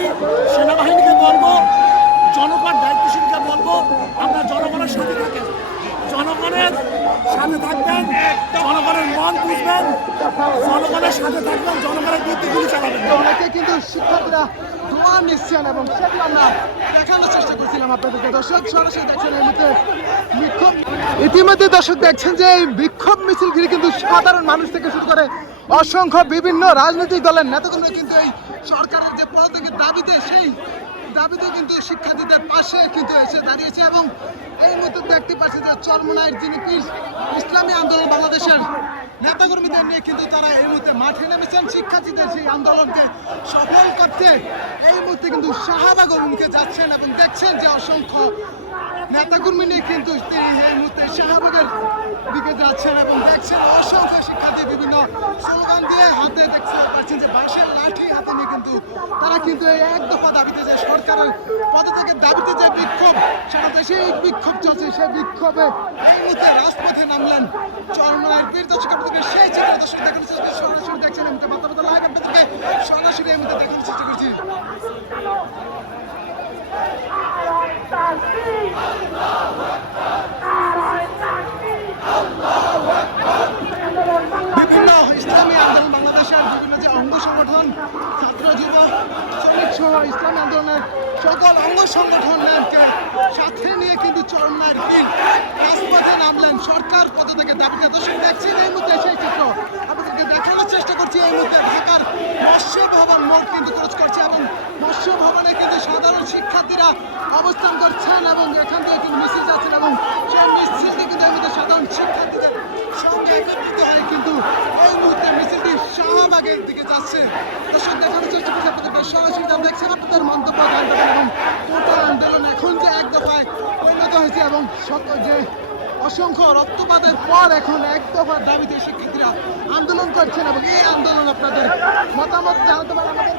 দেশবাসী সেনাবাহিনীকে বলবো, জনগণ দায়িত্বশীলকে বলবো, আমরা জনগণের সাথে থাকেন, জনগণের সাথে থাকবেন, জনগণের মন বুঝবেন, জনগণের সাথে থাকবেন, জনগণের বিরুদ্ধে গুলি চালাবেন। অনেকে কিন্তু শিক্ষার্থীরা ধোঁয়া নিচ্ছেন এবং সেগুলো আমরা দেখানোর চেষ্টা করছিলাম আপনাদেরকে। দর্শক সরাসরি দেখছেন এই মুহূর্তে বিক্ষোভ। ইতিমধ্যে দর্শক দেখছেন যে এই বিক্ষোভ মিছিল ঘিরে কিন্তু সাধারণ মানুষ থেকে শুরু করে অসংখ্য বিভিন্ন রাজনৈতিক দলের নেতাকর্মীরা কিন্তু এই সরকারের যে পদত্যাগের দাবিতে সেই দাবিতে কিন্তু শিক্ষার্থীদের পাশে কিন্তু এসে দাঁড়িয়েছে। এবং এই মুহূর্তে দেখতে পাচ্ছি যে চরমোনাইয়ের যিনি ইসলামী আন্দোলন বাংলাদেশের নেতাকর্মীদের নিয়ে কিন্তু তারা এই মুহূর্তে মাঠে নেমেছেন শিক্ষার্থীদের সেই আন্দোলনকে সফল করতে। এই মুহূর্তে কিন্তু শাহবাগ অভিমুখে যাচ্ছেন এবং দেখছেন যে অসংখ্য নেতাকর্মী নিয়ে কিন্তু তিনি এই মুহূর্তে শাহবাগের দিকে যাচ্ছেন এবং দেখছেন অসংখ্য শিক্ষার্থী বিভিন্ন স্লোগান দিয়ে হাতে দেখতে পাচ্ছেন যে বাঁশের লাঠি হাতে নিয়ে কিন্তু তারা কিন্তু এই এক দফা দাবিতে যে সরকারের পদত্যাগের দাবিতে যে বিক্ষোভ, সারা দেশে এই বিক্ষোভ চলছে, সেই বিক্ষোভে এই মুহূর্তে রাজপথে নামলেন চরমোনাইয়ের বীর দর্শক। আপনাদেরকে সেই চিত্র দর্শক দেখানোর চেষ্টা সরাসরি দেখছেন এই মুহূর্তে বার্তা লাইভ আপনাদেরকে সরাসরি এই মুহূর্তে দেখানোর চেষ্টা করছি। বিভিন্ন ইসলামী আন্দোলন বাংলাদেশের বিভিন্ন যে অঙ্গ সংগঠন, ছাত্র যুব শ্রমিক সহ ইসলামী আন্দোলনের সকল অঙ্গ সংগঠনকে সাথে নিয়ে কিন্তু চরমোনাইয়ের বীর রাজপথে নামলেন সরকার পদত্যাগের দাবিতে। দর্শক দেখছেন এই মুহূর্তে সেই চিত্র আপনাদেরকে দেখানোর চেষ্টা করছি। এই মুহূর্তে ঢাকার মৎস্য ভবন মোড় কিন্তু ক্রস করছে এবং মৎস্য ভবনে কিন্তু সাধারণ শিক্ষার্থীরা অবস্থান করছেন এবং এখান থেকে কিন্তু মিছিল যাচ্ছেন এবং সেই মিছিলটি কিন্তু এই মুহূর্তে সাধারণ শিক্ষার্থীদের সঙ্গে একত্রিত হয়ে কিন্তু এই মুহূর্তে মিছিলটি শাহবাগের দিকে যাচ্ছে। দর্শক দেখানোর চেষ্টা করছে আপনাদেরকে সরাসরি দেখছেন আপনাদের মন্তব্য এবং কোটা আন্দোলন এখন যে এক দফায় পরিণত হয়েছে এবং যে অসংখ্য রক্তপাতের পর এখন এক দফার দাবিতে শিক্ষার্থীরা আন্দোলন করছেন এবং এই আন্দোলন আপনাদের মতামত জানাতে পারে আমাদের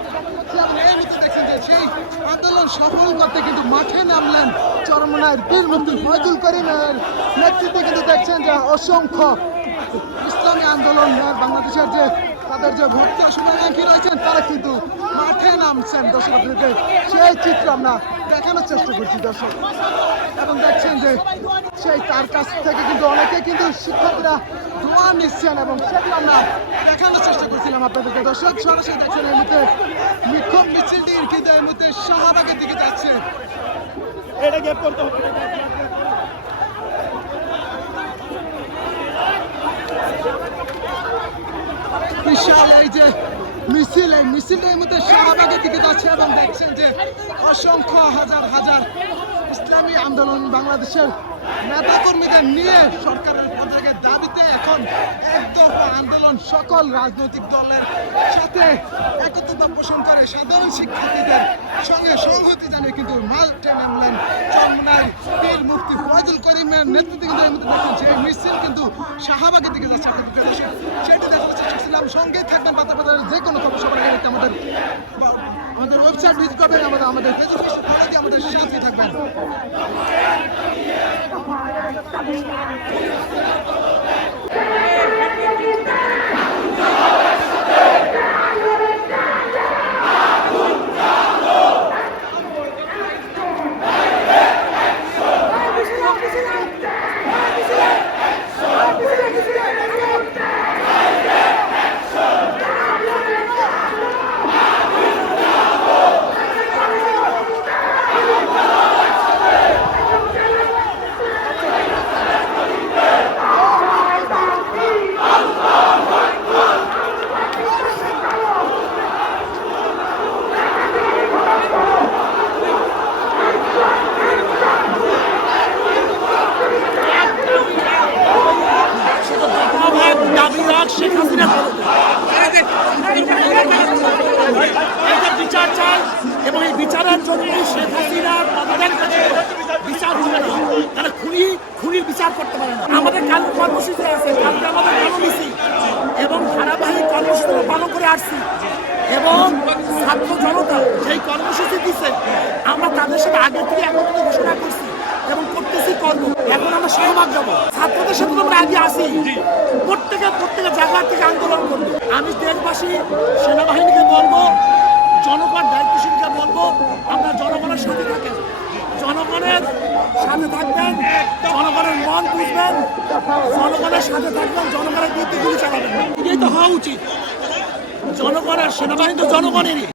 এই মুহূর্তে দেখছেন যে সেই আন্দোলন সফল করতে কিন্তু মাঠে নামলেন চরমোনাইয়ের বীর মুফতি ফয়জুল করিমের নেতৃত্বে। কিন্তু দেখছেন যে অসংখ্য ইসলামী আন্দোলন বাংলাদেশের যে তাদের যে ভক্ত শুভাকাঙ্ক্ষী রয়েছেন তারা কিন্তু মাঠে নামছেন। দর্শক আপনাদেরকে সেই চিত্র আমরা দেখানোর চেষ্টা করছি দর্শক, এবং দেখছেন যে সেই তার কাছ থেকে কিন্তু অনেকে কিন্তু শিক্ষার্থীরা ধোঁয়া নিচ্ছেন এবং সেগুলো আমরা দেখানোর চেষ্টা করছিলাম আপনাদেরকে। দর্শক সরাসরি দেখছেন এই মুহূর্তে বিক্ষোভ মিছিলটি কিন্তু এই মুহূর্তে শাহবাগের দিকে যাচ্ছে। এটা গ্যাপ করতে হবে। বিশাল এই যে মিছিল, এই মিছিলটা এই মুহূর্তে শাহবাগের দিকে যাচ্ছে এবং দেখছেন যে অসংখ্য হাজার হাজার ইসলামী আন্দোলন বাংলাদেশের নেতাকর্মীদের নিয়ে সরকারের পদত্যাগের দাবিতে এখন একদফা আন্দোলন সকল রাজনৈতিক দলের সাথে একত্রতা পোষণ করে সাধারণ শিক্ষার্থীদের সঙ্গে সংহতি জানিয়ে কিন্তু মাঠে নামলেন চরমোনাইয়ের বীর মুফতি ফয়জুল করিমের নেতৃত্বে। কিন্তু এই মুহূর্তে দেখছেন যে মিছিল কিন্তু শাহবাগের দিকে যাচ্ছে আপনাদের সেটি দেখার চেষ্টা করছিলাম। সঙ্গেই থাকবেন বাতাবাজারের যে কোনো খবর সবার আগে আমাদের ওয়েবসাইট ভিজিট করবেন, আমাদের ফেসবুক ফলো দিয়ে আমাদের সাথে থাকবেন। বিচার চাই এবং এই বিচারের জন্য শেখ হাসিনার বিচার হবে না, তারা খুনির বিচার করতে পারে না। আমাদের কাল কর্মসূচি আছে, কালকে আমাদের কর্মসূচি এবং ধারাবাহিক কর্মসূচি পালন করে আসছি এবং ছাত্র জনতা সেই কর্মসূচি দিচ্ছে আমরা তাদের সাথে আগে থেকে একত্রিত ঘোষণা করছি এবং করতেছি করবো। এখন আমরা সহভাগ যাবো, ছাত্রদের সাথে আমরা আগে আসি, প্রত্যেকে জায়গা থেকে আন্দোলন করবো। আমি দেশবাসী সেনাবাহিনীকে বলবো, জনগণ দায়িত্বশীলকে বলবো, বলবো আপনার জনগণের সাথে থাকেন, জনগণের সাথে থাকবেন, জনগণের মন বুঝবেন, জনগণের সাথে থাকবেন, জনগণের বিরুদ্ধে গুলি চালাবেন। এটাই তো হওয়া উচিত। জনগণের সেনাবাহিনী তো জনগণেরই।